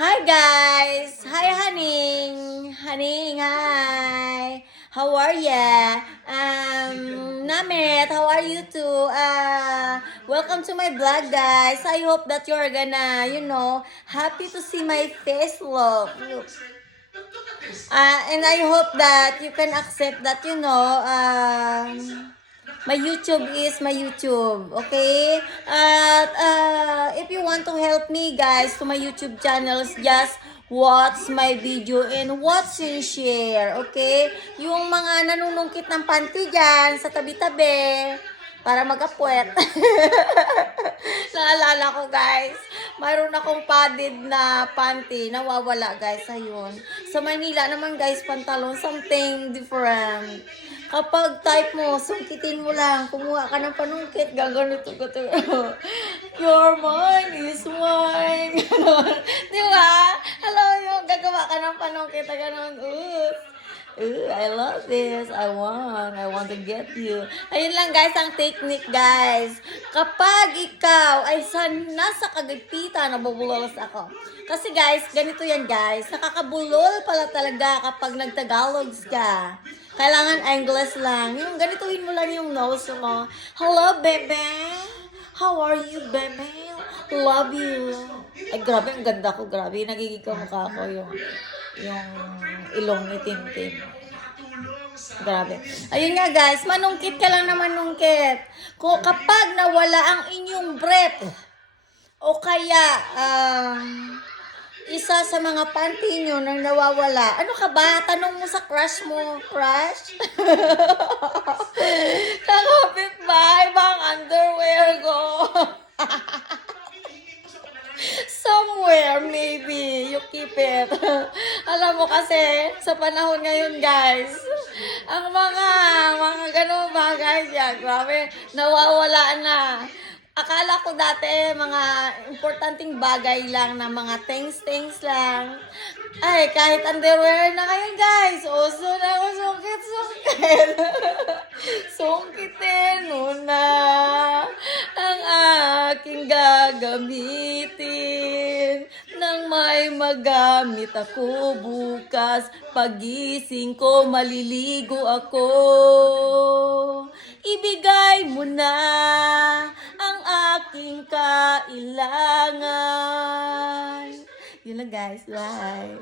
Hi guys! Hi Haning! Haning, hi! How are ya? Namit, how are you too? Welcome to my vlog guys. I hope that you're gonna, happy to see my face. Look. And I hope that you can accept that, my YouTube is my YouTube, okay? At if you want to help me guys to my YouTube channels, just watch my video and watch and share, okay? Yung mga nanunungkit ng panty dyan sa tabi-tabi para mag-apwet. Naalala ko guys, mayroon akong padded na panty, nawawala guys, ayun. Sa Manila naman guys, pantalon, something different. Kapag type mo, sungkitin mo lang, kumuha ka ng panungkit, gaganito ko to. Your mind is mine. Di ba? Alam mo yung gagawa ka ng panungkit na gano'n. I love this. I want to get you. Ayun lang guys, ang technique guys. Kapag ikaw ay nasa kagagpitan, nabubulolos ako. Kasi guys, ganito yan guys. Nakakabulol pala talaga kapag nagtagalogs ka. Kailangan English lang. Yung ganituhin mo lang yung nose mo. Hello, baby. How are you, baby? Love you. Ay, grabe. Ang ganda ko. Grabe. Nagiging kamukha ko yung ilong ni Tintin. Grabe. Ayun nga, guys. Manungkit ka lang na manungkit. Kapag nawala ang inyong breath, o kaya, isa sa mga panty nyo na nawawala. Ano ka ba? Tanong mo sa crush mo. Crush? Kakapit ba? Ibang underwear ko. Somewhere, maybe. You keep it. Alam mo kasi, sa panahon ngayon, guys, ang mga ganung bagay yan, grabe, nawawala na. Akala ko dati mga importanteng bagay lang na mga things lang. Ay, kahit underwear na ngayon guys. Uso na ako sungkit. Sungkitin mo na ang aking gagamitin nang may magamit ako bukas. Pagising ko, maliligo ako. Ibigay mo na ang aking kailangan. Yun lang guys, bye.